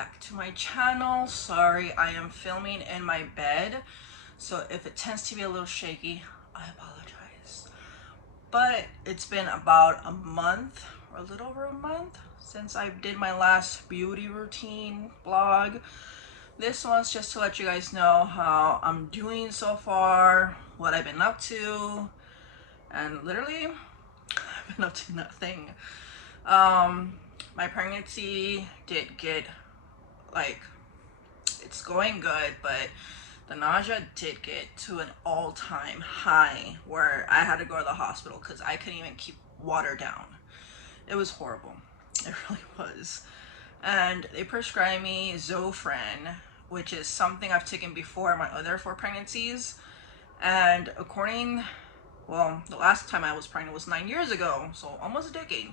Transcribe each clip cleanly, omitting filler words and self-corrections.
back to my channel. Sorry, I am filming in my bed, so if it tends to be a little shaky, I apologize. But it's been about a month, or a little over a month, since I did my last beauty routine vlog. This one's just to let you guys know how I'm doing so far, what I've been up to, and literally, I've been up to nothing. My pregnancy did get, like, it's going good, but the nausea did get to an all-time high where I had to go to the hospital because I couldn't even keep water down. It was horrible. It really was. And they prescribed me Zofran, which is something I've taken before my other 4 pregnancies. And well, the last time I was pregnant was 9 years ago, so almost a decade.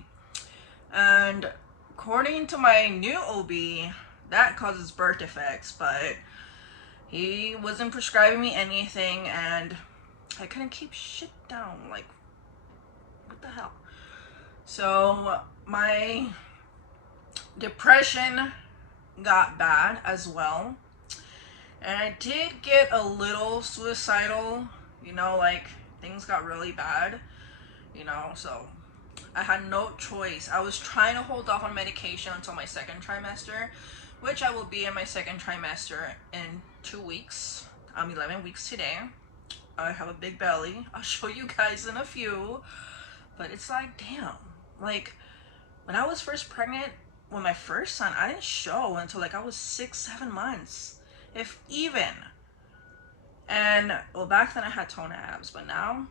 And according to my new OB, that causes birth defects, but he wasn't prescribing me anything and I couldn't keep shit down. Like, what the hell? So my depression got bad as well, and I did get a little suicidal, like things got really bad, so I had no choice. I was trying to hold off on medication until my 2nd trimester, which I will be in my 2nd trimester in 2 weeks. I'm 11 weeks today. I have a big belly. I'll show you guys in a few. But it's like, damn. Like, when I was first pregnant with my first son, I didn't show until like I was 6-7 months, if even. And well, back then I had toned abs, but now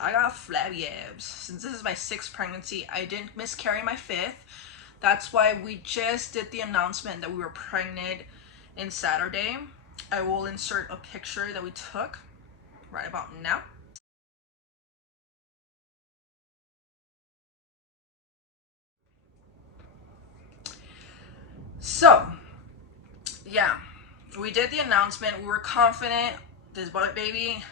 I got flabby abs. Since this is my 6th pregnancy, I didn't miscarry my 5th. That's why we just did the announcement that we were pregnant in Saturday. I will insert a picture that we took right about now. So, yeah, we did the announcement. We were confident this baby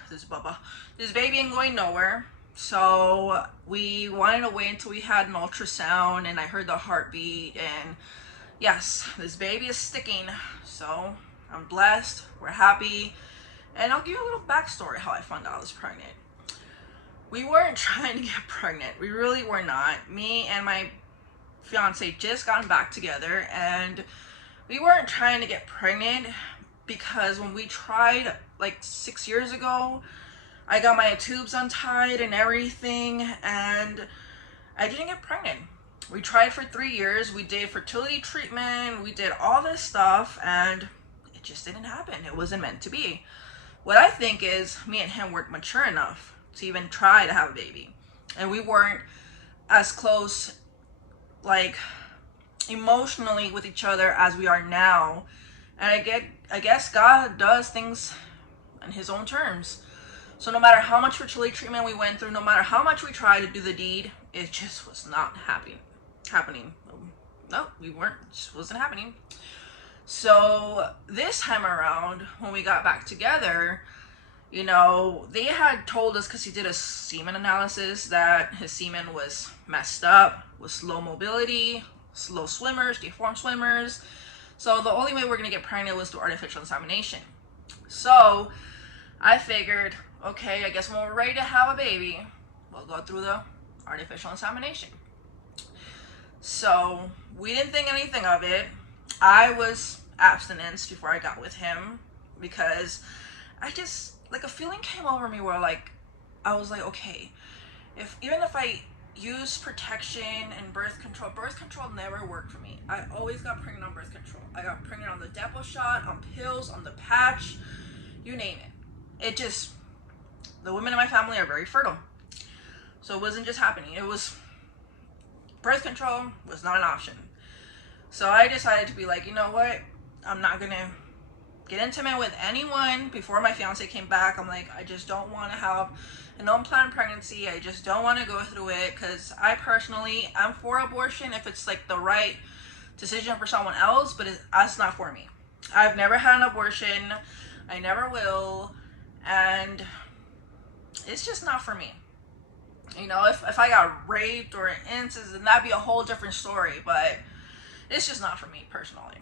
ain't going nowhere. So we wanted to wait until we had an ultrasound and I heard the heartbeat, and yes, this baby is sticking. So I'm blessed, we're happy. And I'll give you a little backstory how I found out I was pregnant. We weren't trying to get pregnant. We really were not. Me and my fiance just gotten back together, and we weren't trying to get pregnant because when we tried like 6 years ago, I got my tubes untied and everything, and I didn't get pregnant. We tried for 3 years. We did fertility treatment. We did all this stuff, and it just didn't happen. It wasn't meant to be. What I think is me and him weren't mature enough to even try to have a baby. And we weren't as close, like, emotionally with each other as we are now. And I guess God does things on his own terms. So no matter how much fertility treatment we went through, no matter how much we tried to do the deed, it just was not happening. No, it just wasn't happening. So this time around, when we got back together, they had told us, because he did a semen analysis, that his semen was messed up, with slow mobility, slow swimmers, deformed swimmers. So the only way we're going to get pregnant was through artificial insemination. So I figured, okay, I guess when we're ready to have a baby, we'll go through the artificial insemination. So we didn't think anything of it. I was abstinence before I got with him because I just, like, a feeling came over me where, like, I was like, okay, even if I use protection and birth control never worked for me. I always got pregnant on birth control. I got pregnant on the Depo shot, on pills, on the patch, you name it. The women in my family are very fertile. So it wasn't just happening. It was, birth control was not an option. So I decided to be like, you know what? I'm not gonna get intimate with anyone before my fiance came back. I'm like, I just don't want to have an unplanned pregnancy. I just don't want to go through it, because I personally, I'm for abortion if it's like the right decision for someone else, but that's not for me. I've never had an abortion. I never will. And it's just not for me. If I got raped or incest, then that'd be a whole different story, but it's just not for me personally.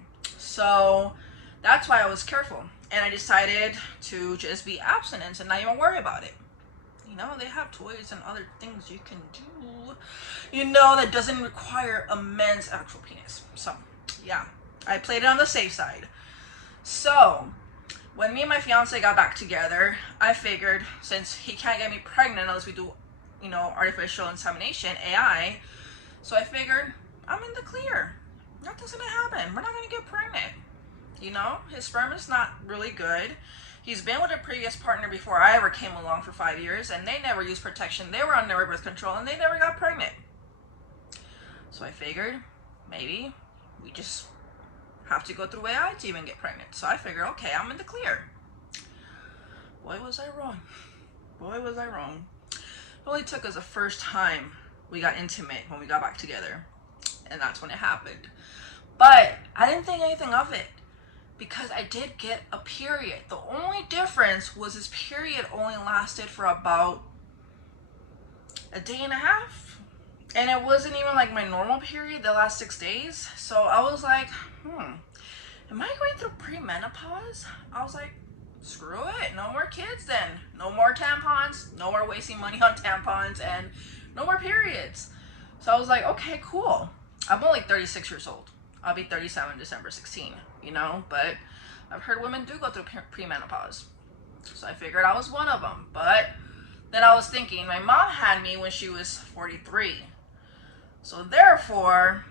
So that's why I was careful. And I decided to just be abstinent and not even worry about it. You know, they have toys and other things you can do, you know, that doesn't require a man's actual penis. So, yeah, I played it on the safe side. So, when me and my fiance got back together, I figured since he can't get me pregnant unless we do, you know, artificial insemination, AI, so I figured I'm in the clear. Nothing's gonna happen. We're not gonna get pregnant. You know, his sperm is not really good. He's been with a previous partner before I ever came along for 5 years, and they never used protection. They were on their birth control, and they never got pregnant. So I figured maybe we just have to go through AI to even get pregnant. So I figured, okay, I'm in the clear. Boy, was I wrong. Boy, was I wrong. It only took us the first time we got intimate when we got back together, and that's when it happened. But I didn't think anything of it, because I did get a period. The only difference was his period only lasted for about a day and a half. And it wasn't even like my normal period, the last 6 days. So I was like, am I going through premenopause? I was like, screw it. No more kids then. No more tampons. No more wasting money on tampons. And no more periods. So I was like, okay, cool. I'm only 36 years old. I'll be 37 December 16, you know, but I've heard women do go through premenopause. So I figured I was one of them. But then I was thinking, my mom had me when she was 43. So therefore,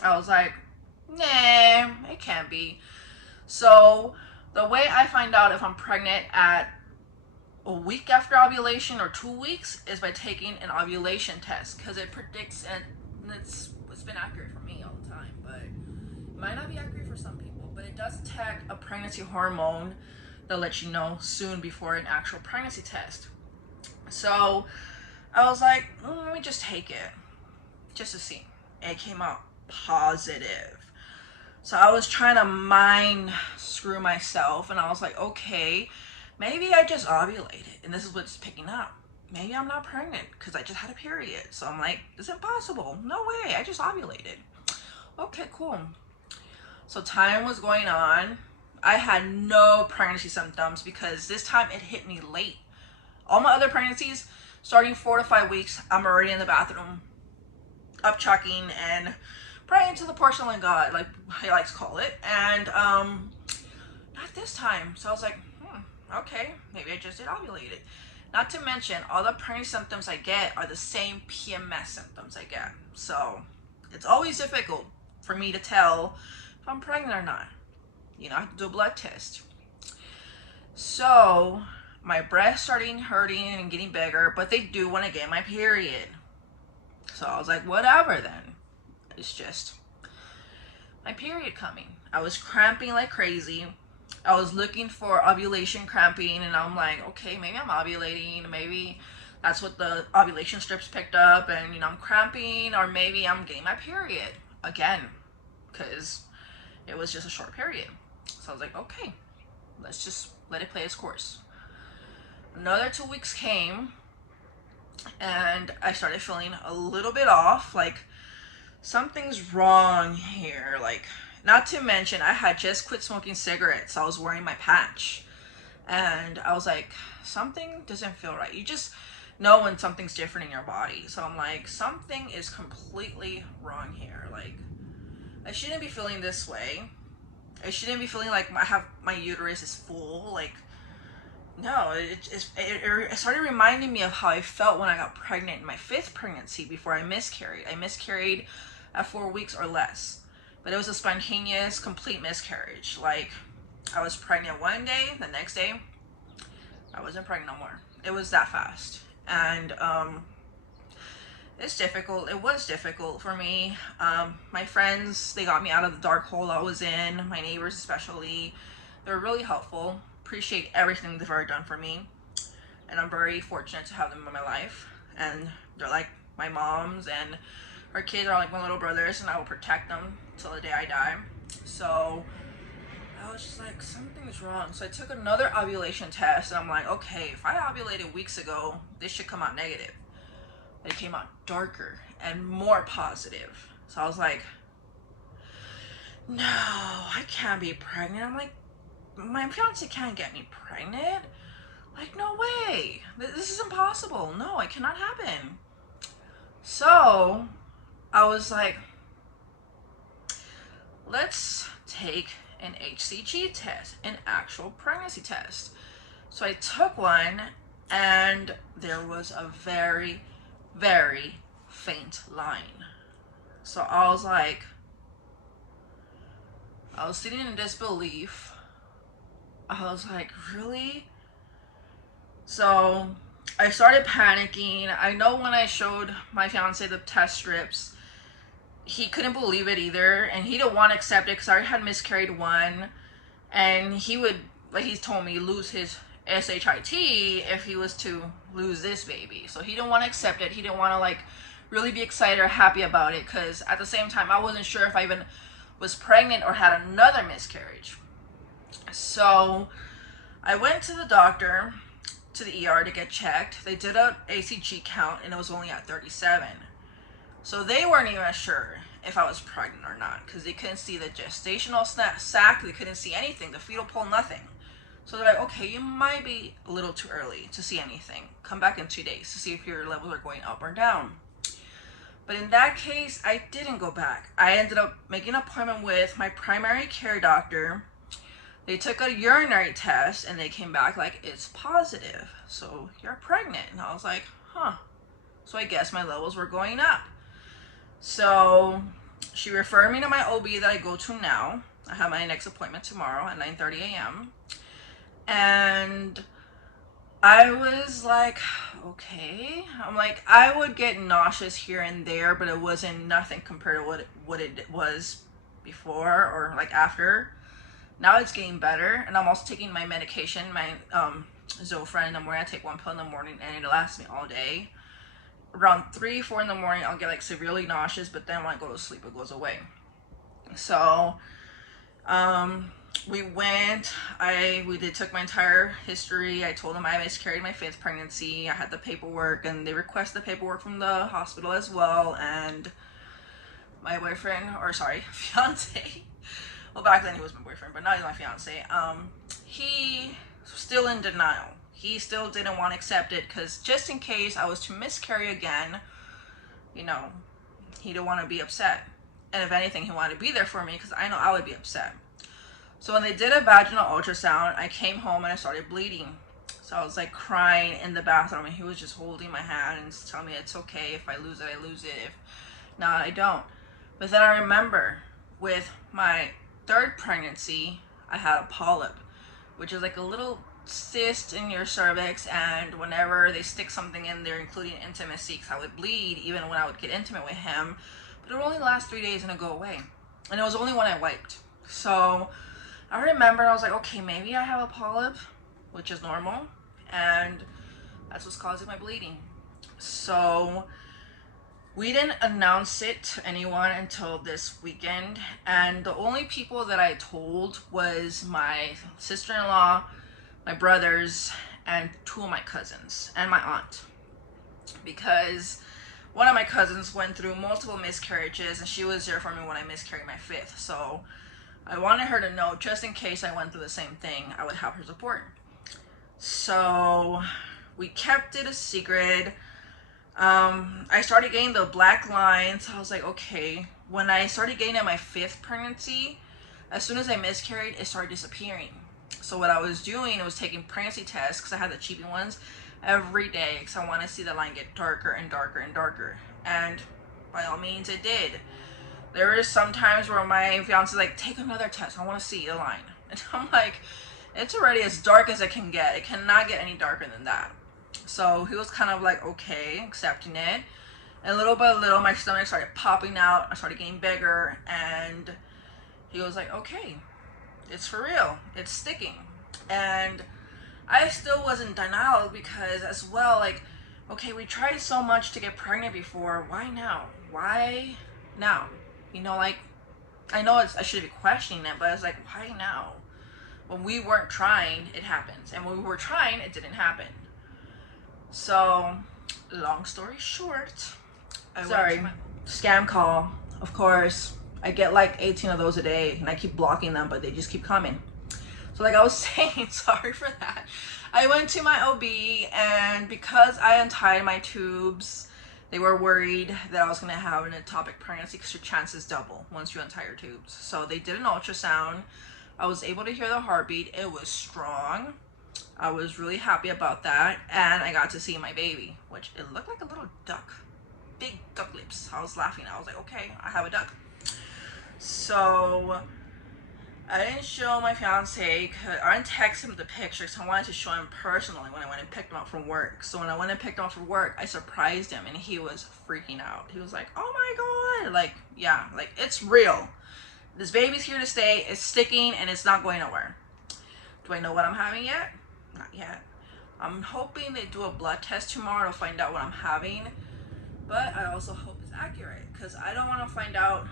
I was like, nah, it can't be. So the way I find out if I'm pregnant at a week after ovulation or 2 weeks is by taking an ovulation test, because it predicts, and it's been accurate for me all the time, but it might not be accurate for some people, but it does detect a pregnancy hormone that lets you know soon before an actual pregnancy test. So I was like, let me just take it just to see. It came out positive. So I was trying to mind screw myself, and I was like, okay, maybe I just ovulated and this is what's picking up. Maybe I'm not pregnant because I just had a period. So I'm like, it's impossible. No way. I just ovulated. Okay, cool. So time was going on. I had no pregnancy symptoms because this time it hit me late. All my other pregnancies, starting 4 to 5 weeks, I'm already in the bathroom, up chucking and praying to the porcelain god, like I like to call it. And not this time. So I was like, okay, maybe I just did ovulated. Not to mention, all the pregnancy symptoms I get are the same PMS symptoms I get. So it's always difficult for me to tell if I'm pregnant or not. You know, I have to do a blood test. So my breasts starting hurting and getting bigger, but they do want to get my period. So I was like, whatever then. It's just my period coming. I was cramping like crazy. I was looking for ovulation cramping, and I'm like, okay, maybe I'm ovulating. Maybe that's what the ovulation strips picked up, and, you know, I'm cramping, or maybe I'm getting my period again, because it was just a short period. So I was like, okay, let's just let it play its course. Another 2 weeks came, and I started feeling a little bit off, like something's wrong here, like, not to mention, I had just quit smoking cigarettes. I was wearing my patch. And I was like, something doesn't feel right. You just know when something's different in your body. So I'm like, something is completely wrong here. Like, I shouldn't be feeling this way. I shouldn't be feeling like my uterus is full. Like, no, it started reminding me of how I felt when I got pregnant in my 5th pregnancy before I miscarried. I miscarried at 4 weeks or less. But it was a spontaneous, complete miscarriage. Like, I was pregnant one day, the next day, I wasn't pregnant no more. It was that fast. And it's difficult. It was difficult for me. My friends, they got me out of the dark hole I was in. My neighbors especially. They were really helpful. Appreciate everything they've ever done for me. And I'm very fortunate to have them in my life. And they're like my moms, and our kids are like my little brothers, and I will protect them till the day I die. So I was just like, something's wrong. So I took another ovulation test, and I'm like, okay, if I ovulated weeks ago, this should come out negative. But it came out darker and more positive. So I was like, no, I can't be pregnant. I'm like, my fiance can't get me pregnant. Like, no way. This is impossible. No, it cannot happen. So I was like, let's take an HCG test, an actual pregnancy test. So I took one, and there was a very, very faint line. So I was sitting in disbelief. I was like, really? So I started panicking. I know when I showed my fiance the test strips, he couldn't believe it either, and he didn't want to accept it because I already had miscarried one, and he would, like he's told me, lose his SHIT if he was to lose this baby. So he didn't want to accept it. He didn't want to like really be excited or happy about it, because at the same time I wasn't sure if I even was pregnant or had another miscarriage. So I went to the doctor, to the ER, to get checked. They did a ACG count and it was only at 37. So they weren't even sure if I was pregnant or not, because they couldn't see the gestational sac, they couldn't see anything, the fetal pole, nothing. So they're like, okay, you might be a little too early to see anything. Come back in 2 days to see if your levels are going up or down. But in that case, I didn't go back. I ended up making an appointment with my primary care doctor. They took a urinary test and they came back like, it's positive, so you're pregnant. And I was like, huh. So I guess my levels were going up. So she referred me to my OB that I go to now. I have my next appointment tomorrow at 9:30 a.m. And I was like, okay. I'm like, I would get nauseous here and there, but it wasn't nothing compared to what it was before or like after. Now it's getting better, and I'm also taking my medication, my Zofran in the morning. I take one pill in the morning, and it lasts me all day. Around 3, 4 in the morning, I'll get like severely nauseous, but then when I go to sleep, it goes away. So, we took my entire history. I told them I miscarried my 5th pregnancy. I had the paperwork, and they requested the paperwork from the hospital as well. And my boyfriend, or sorry, fiance. Well, back then he was my boyfriend, but now he's my fiance. He was still in denial. He still didn't want to accept it, because just in case I was to miscarry again, you know, he didn't want to be upset. And if anything, he wanted to be there for me, because I know I would be upset. So when they did a vaginal ultrasound, I came home and I started bleeding. So I was like crying in the bathroom, and he was just holding my hand and telling me it's okay. If I lose it, I lose it. If not, I don't. But then I remember with my 3rd pregnancy, I had a polyp, which is like a little cyst in your cervix, and whenever they stick something in there, including intimacy, because I would bleed even when I would get intimate with him, but it would only last 3 days and it'd go away. And it was only when I wiped. So I remember I was like, okay, maybe I have a polyp, which is normal, and that's what's causing my bleeding. So we didn't announce it to anyone until this weekend, and the only people that I told was my sister-in-law, my brothers, and 2 of my cousins, and my aunt. Because one of my cousins went through multiple miscarriages, and she was there for me when I miscarried my 5th. So I wanted her to know, just in case I went through the same thing, I would have her support. So we kept it a secret. I started getting the black lines. I was like, okay. When I started getting at my 5th pregnancy, as soon as I miscarried, it started disappearing. So what I was doing, it was taking pregnancy tests, because I had the cheapy ones, every day, because I want to see the line get darker and darker and darker. And by all means, it did. There is some times where my fiance's like, take another test, I want to see the line. And I'm like, it's already as dark as it can get. It cannot get any darker than that. So he was kind of like, okay, accepting it. And little by little, my stomach started popping out. I started getting bigger. And he was like, okay, it's for real. It's sticking. And I still was in denial, because as well, like, okay, we tried so much to get pregnant before. Why now? Why now? You know, like, I know I shouldn't be questioning it, but it's like, why now? When we weren't trying, it happens. And when we were trying, it didn't happen. So, long story short, scam call, of course. I get like 18 of those a day, and I keep blocking them, but they just keep coming. So like I was saying, sorry for that. I went to my OB, and because I untied my tubes, they were worried that I was going to have an ectopic pregnancy because your chances double once you untie your tubes. So they did an ultrasound. I was able to hear the heartbeat. It was strong. I was really happy about that. And I got to see my baby, which it looked like a little duck. Big duck lips. I was laughing. I was like, okay, I have a duck. So I didn't show my fiance, I didn't text him the picture because I wanted to show him personally when I went and picked him up from work. So when I went and picked him up from work, I surprised him and he was freaking out. He was like, oh my God. Like, yeah, like it's real. This baby's here to stay. It's sticking and it's not going nowhere. Do I know what I'm having yet? Not yet. I'm hoping they do a blood test tomorrow to find out what I'm having. But I also hope it's accurate because I don't want to find out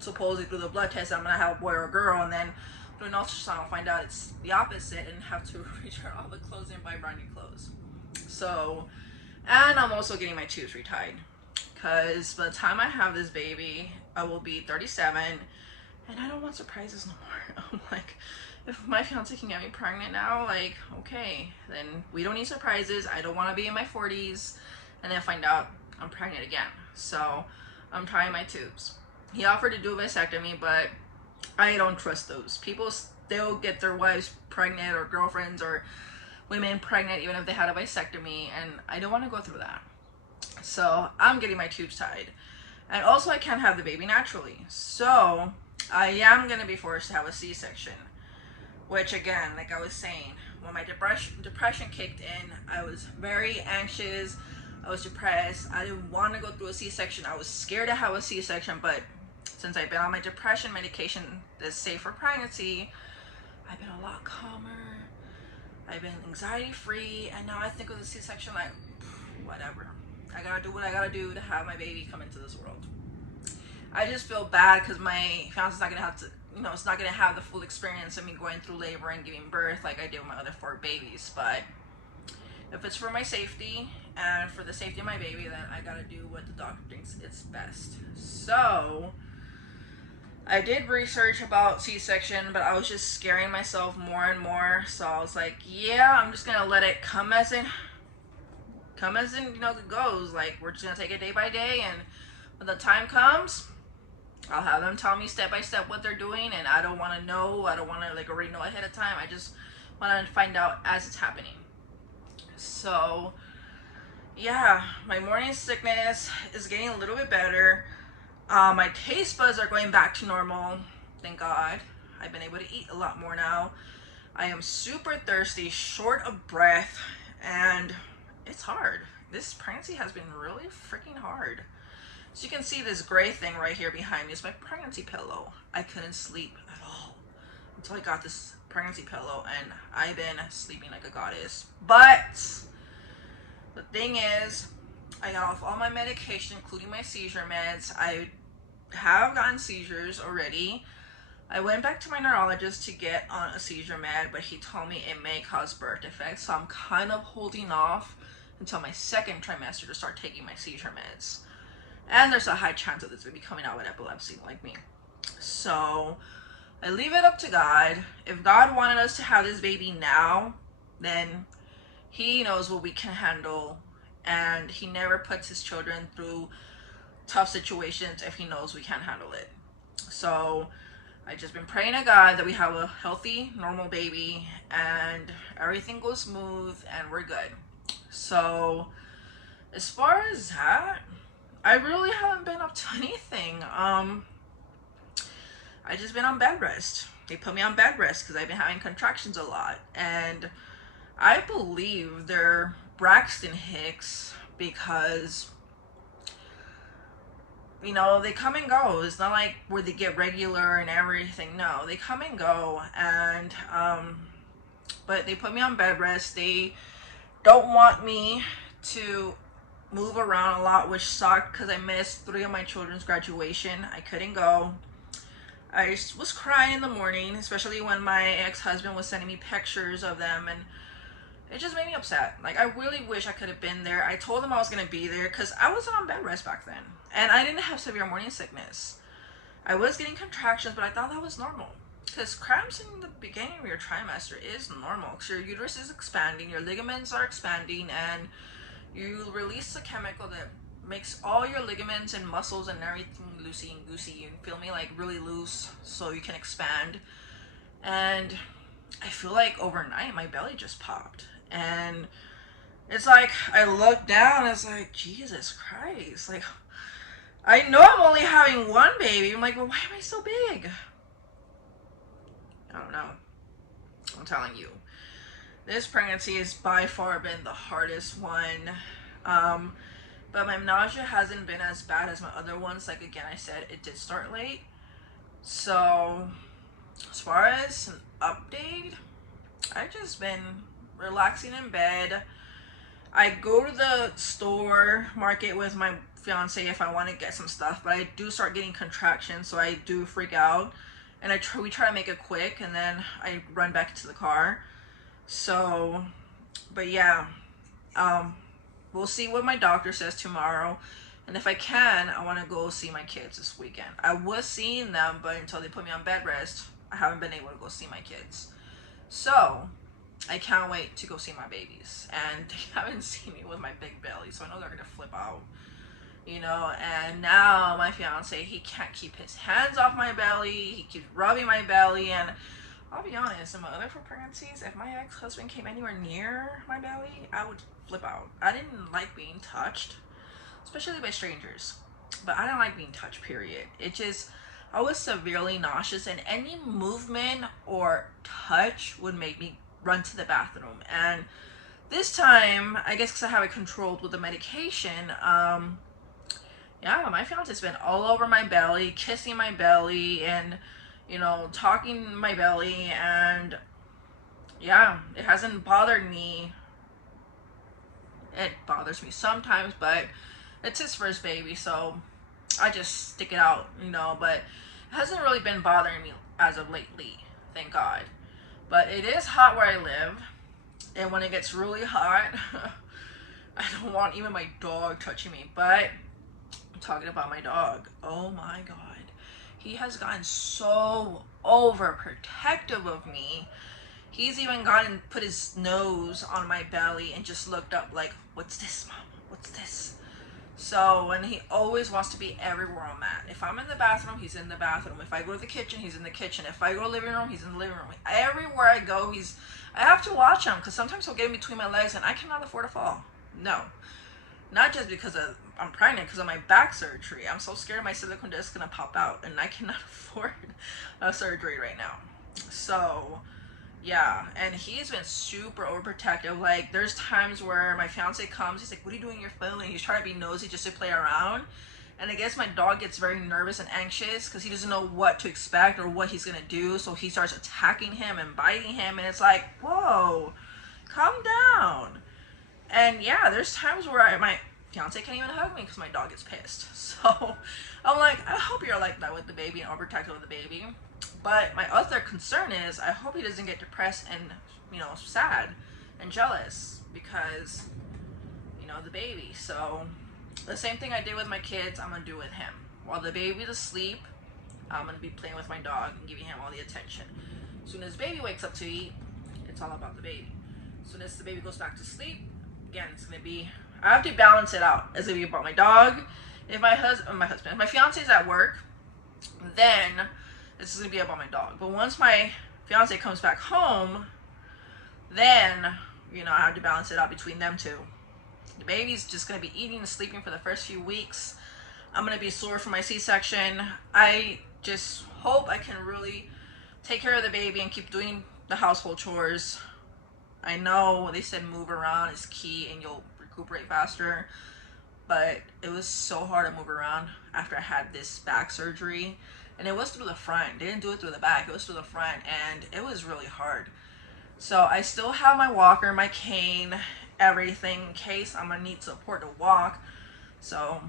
supposedly through the blood test I'm gonna have a boy or a girl, and then through an ultrasound I'll find out it's the opposite and have to return all the clothes and buy brand new clothes. So, and I'm also getting my tubes retied because by the time I have this baby I will be 37 and I don't want surprises no more. I'm like, if my fiance can get me pregnant now, like, okay, then we don't need surprises. I don't want to be in my 40s and then find out I'm pregnant again. So I'm trying my tubes. He offered to do a vasectomy, but I don't trust those. People still get their wives pregnant or girlfriends or women pregnant even if they had a vasectomy, and I don't want to go through that. So I'm getting my tubes tied. And also I can't have the baby naturally. So I am going to be forced to have a C-section. Which again, like I was saying, when my depression kicked in, I was very anxious. I was depressed. I didn't want to go through a C-section. I was scared to have a C-section, but since I've been on my depression medication that's safe for pregnancy, I've been a lot calmer. I've been anxiety free, and now I think of the C-section like, whatever. I gotta do what I gotta do to have my baby come into this world. I just feel bad because my fiance's not gonna have to, it's not gonna have the full experience of me going through labor and giving birth like I did with my other 4 babies. But if it's for my safety and for the safety of my baby, then I gotta do what the doctor thinks is best. So I did research about C-section, but I was just scaring myself more and more. So I was like, yeah, I'm just gonna let it come as it goes. Like, we're just gonna take it day by day, and when the time comes, I'll have them tell me step by step what they're doing, and I don't want to know. I don't want to already know ahead of time. I just want to find out as it's happening. So yeah, my morning sickness is getting a little bit better. My taste buds are going back to normal, thank God. I've been able to eat a lot more now. I am super thirsty, short of breath, and it's hard. This pregnancy has been really freaking hard. So you can see this gray thing right here behind me is my pregnancy pillow. I couldn't sleep at all until I got this pregnancy pillow, and I've been sleeping like a goddess. But the thing is, I got off all my medication, including my seizure meds. I have gotten seizures already. I went back to my neurologist to get on a seizure med, but he told me it may cause birth defects. So I'm kind of holding off until my 2nd trimester to start taking my seizure meds. And there's a high chance of this baby coming out with epilepsy like me. So I leave it up to God. If God wanted us to have this baby now, then he knows what we can handle. And he never puts his children through tough situations if he knows we can't handle it. So I just been praying to God that we have a healthy, normal baby and everything goes smooth and we're good. So as far as that, I really haven't been up to anything. I just been on bed rest. They put me on bed rest because I've been having contractions a lot. And I believe they're Braxton Hicks because, they come and go. It's not like where they get regular and everything. No, they come and go. And, but they put me on bed rest. They don't want me to move around a lot, which sucked because I missed 3 of my children's graduation. I couldn't go. I was crying in the morning, especially when my ex-husband was sending me pictures of them, and it just made me upset. Like, I really wish I could have been there. I told him I was going to be there because I wasn't on bed rest back then, and I didn't have severe morning sickness. I was getting contractions, but I thought that was normal. Because cramps in the beginning of your trimester is normal. Because your uterus is expanding, your ligaments are expanding, and you release a chemical that makes all your ligaments and muscles and everything loosey and goosey. You feel me? Like really loose so you can expand. And I feel like overnight my belly just popped. And it's like I look down, it's like, Jesus Christ. Like, I know I'm only having one baby. I'm like, well, why am I so big? I don't know. I'm telling you. This pregnancy has by far been the hardest one. But my nausea hasn't been as bad as my other ones. Like, again, I said, it did start late. So, as far as an update, I've just been relaxing in bed. I go to the store market with my fiance if I want to get some stuff, but I do start getting contractions, so I do freak out, and we try to make it quick, and then I run back into the car. So, but yeah, we'll see what my doctor says tomorrow, and if I can, I want to go see my kids this weekend. I was seeing them, but until they put me on bed rest, I haven't been able to go see my kids. So I can't wait to go see my babies, and they haven't seen me with my big belly, so I know they're gonna flip out, you know. And now my fiance, he can't keep his hands off my belly, he keeps rubbing my belly. And I'll be honest, in my other 4 pregnancies, if my ex-husband came anywhere near my belly, I would flip out. I didn't like being touched, especially by strangers, but I don't like being touched, period. It just, I was severely nauseous, and any movement or touch would make me run to the bathroom. And this time, I guess because I have it controlled with the medication, yeah, my fiance's been all over my belly, kissing my belly, and, you know, talking my belly. And yeah, it hasn't bothered me. It bothers me sometimes, but it's his first baby, so I just stick it out, you know. But it hasn't really been bothering me as of lately, thank God. But it is hot where I live, and when it gets really hot, I don't want even my dog touching me. But I'm talking about my dog, oh my God, he has gotten so overprotective of me. He's even gone and put his nose on my belly and just looked up like, what's this, mom? What's this? So, and he always wants to be everywhere I'm at. If I'm in the bathroom, he's in the bathroom. If I go to the kitchen, he's in the kitchen. If I go to the living room, he's in the living room. Everywhere I go, I have to watch him, because sometimes he'll get in between my legs and I cannot afford to fall. No. Not just because I'm pregnant, because of my back surgery. I'm so scared my silicone disc is going to pop out, and I cannot afford a surgery right now. So, yeah, and he's been super overprotective. Like, there's times where my fiance comes, he's like, what are you doing on your phone? And he's trying to be nosy just to play around. And I guess my dog gets very nervous and anxious because he doesn't know what to expect or what he's going to do. So he starts attacking him and biting him. And it's like, whoa, calm down. And yeah, there's times where my fiance can't even hug me because my dog gets pissed. So I'm like, I hope you're like that with the baby and overprotective with the baby. But my other concern is I hope he doesn't get depressed and, you know, sad and jealous because, you know, the baby. So the same thing I did with my kids, I'm going to do with him. While the baby's asleep, I'm going to be playing with my dog and giving him all the attention. As soon as baby wakes up to eat, it's all about the baby. As soon as the baby goes back to sleep, again, it's going to be, I have to balance it out. It's going to be about my dog. If if my fiance's at work, then this is going to be about my dog. But once my fiance comes back home, then, you know, I have to balance it out between them two. The baby's just going to be eating and sleeping for the first few weeks. I'm going to be sore from my C-section. I just hope I can really take care of the baby and keep doing the household chores. I know they said move around is key and you'll recuperate faster, but it was so hard to move around after I had this back surgery. And it was through the front. They didn't do it through the back. It was through the front, and it was really hard. So I still have my walker, my cane, everything in case I'm gonna need support to walk. So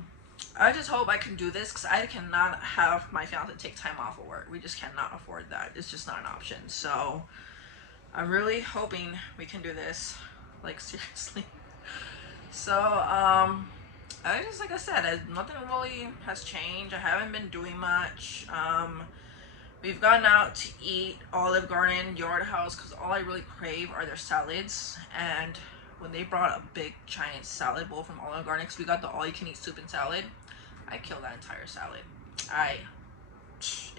I just hope I can do this, because I cannot have my fiance take time off of work. We just cannot afford that. It's just not an option. So I'm really hoping we can do this, like, seriously. So I just, like I said, nothing really has changed. I haven't been doing much. We've gone out to eat Olive Garden, Yard House, because all I really crave are their salads. And when they brought a big giant salad bowl from Olive Garden, because we got the all-you-can-eat soup and salad, I killed that entire salad.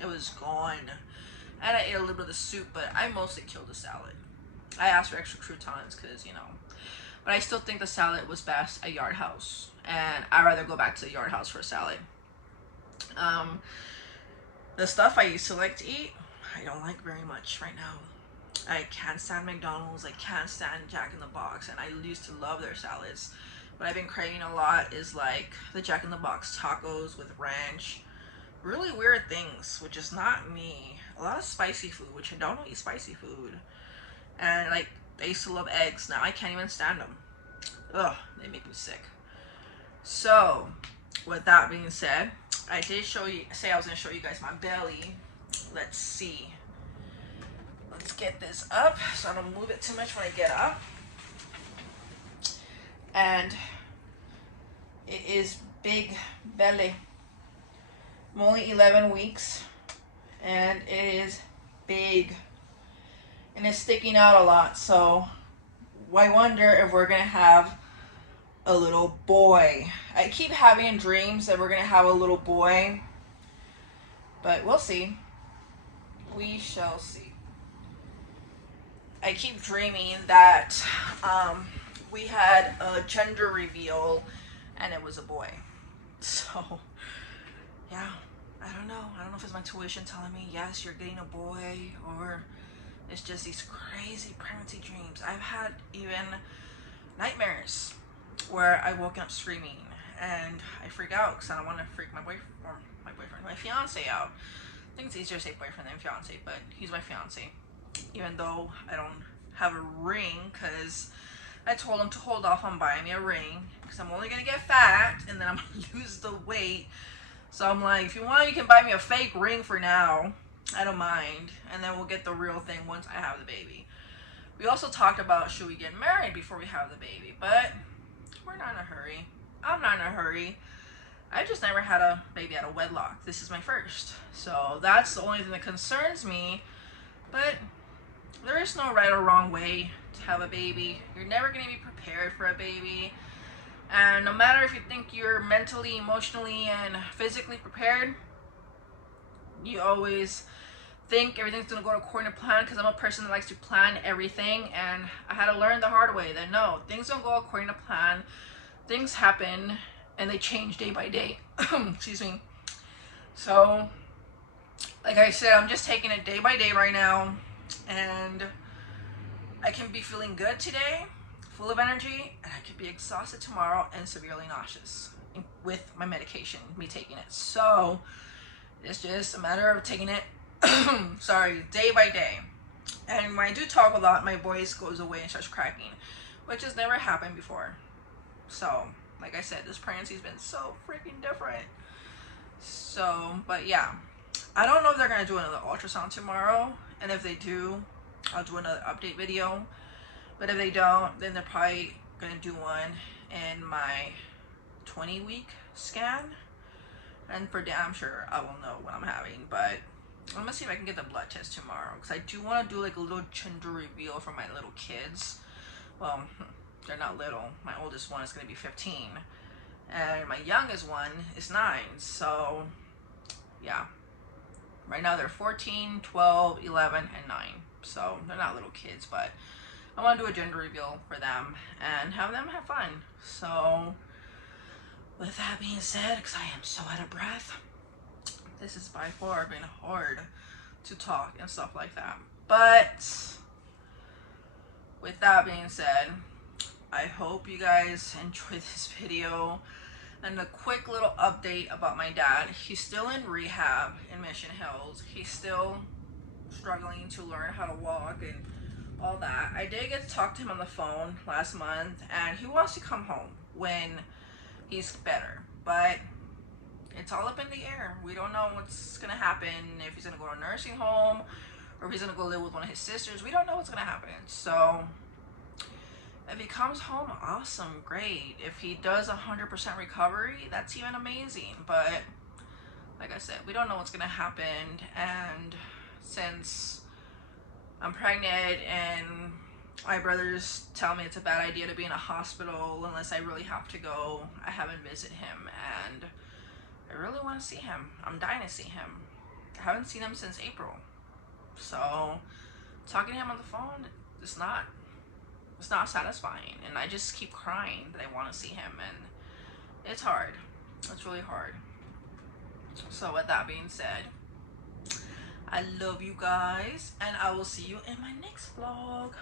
It was gone. And I ate a little bit of the soup, but I mostly killed the salad. I asked for extra croutons because, you know. But I still think the salad was best at Yard House. And I'd rather go back to the Yard House for a salad. The stuff I used to like to eat, I don't like very much right now. I can't stand McDonald's. I can't stand Jack in the Box. And I used to love their salads. What I've been craving a lot is like the Jack in the Box tacos with ranch. Really weird things, which is not me. A lot of spicy food, which I don't eat spicy food. And like, I used to love eggs. Now I can't even stand them. Ugh, they make me sick. So, with that being said, I did say I was going to show you guys my belly. Let's see. Let's get this up so I don't move it too much when I get up. And it is big belly. I'm only 11 weeks and it is big. And it's sticking out a lot, so I wonder if we're going to have a little boy. I keep having dreams that we're going to have a little boy, but we'll see. We shall see. I keep dreaming that we had a gender reveal and it was a boy. So, yeah, I don't know. I don't know if it's my tuition telling me, yes, you're getting a boy, or it's just these crazy pregnancy dreams. I've had even nightmares where I woken up screaming and I freak out because I don't want to freak my fiance out. I think it's easier to say boyfriend than fiance, but he's my fiance. Even though I don't have a ring, because I told him to hold off on buying me a ring because I'm only going to get fat and then I'm going to lose the weight. So I'm like, if you want, you can buy me a fake ring for now. I don't mind. And then we'll get the real thing once I have the baby. We also talked about, should we get married before we have the baby? But we're not in a hurry. I'm not in a hurry. I just never had a baby out of wedlock. This is my first. So that's the only thing that concerns me. But there is no right or wrong way to have a baby. You're never going to be prepared for a baby. And no matter if you think you're mentally, emotionally, and physically prepared, you always think everything's going to go according to plan, because I'm a person that likes to plan everything. And I had to learn the hard way that no, things don't go according to plan. Things happen and they change day by day. Excuse me. So, like I said, I'm just taking it day by day right now. And I can be feeling good today, full of energy, and I could be exhausted tomorrow and severely nauseous with my medication, me taking it. So, it's just a matter of taking it, day by day. And when I do talk a lot, my voice goes away and starts cracking, which has never happened before. So, like I said, this pregnancy's been so freaking different. So, but yeah. I don't know if they're going to do another ultrasound tomorrow. And if they do, I'll do another update video. But if they don't, then they're probably going to do one in my 20-week scan. And for damn sure, I will know what I'm having. But I'm going to see if I can get the blood test tomorrow. Because I do want to do like a little gender reveal for my little kids. Well, they're not little. My oldest one is going to be 15. And my youngest one is 9. So, yeah. Right now they're 14, 12, 11, and 9. So they're not little kids, but I want to do a gender reveal for them and have them have fun. So with that being said, because I am so out of breath, this has by far been hard to talk and stuff like that. But with that being said, I hope you guys enjoyed this video. And a quick little update about my dad. He's still in rehab in Mission Hills. He's still struggling to learn how to walk and all that. I did get to talk to him on the phone last month, and he wants to come home when he's better. But it's all up in the air. We don't know what's going to happen, if he's going to go to a nursing home or if he's going to go live with one of his sisters. We don't know what's going to happen. So, If he comes home, awesome, great. If he does 100% recovery, that's even amazing. But like I said, we don't know what's gonna happen, and since I'm pregnant and my brothers tell me it's a bad idea to be in a hospital unless I really have to go, I haven't visited him, and I really want to see him. I'm dying to see him. I haven't seen him since April. So talking to him on the phone, it's not satisfying, and I just keep crying that I want to see him, and it's hard. It's really hard. So with that being said, I love you guys, and I will see you in my next vlog.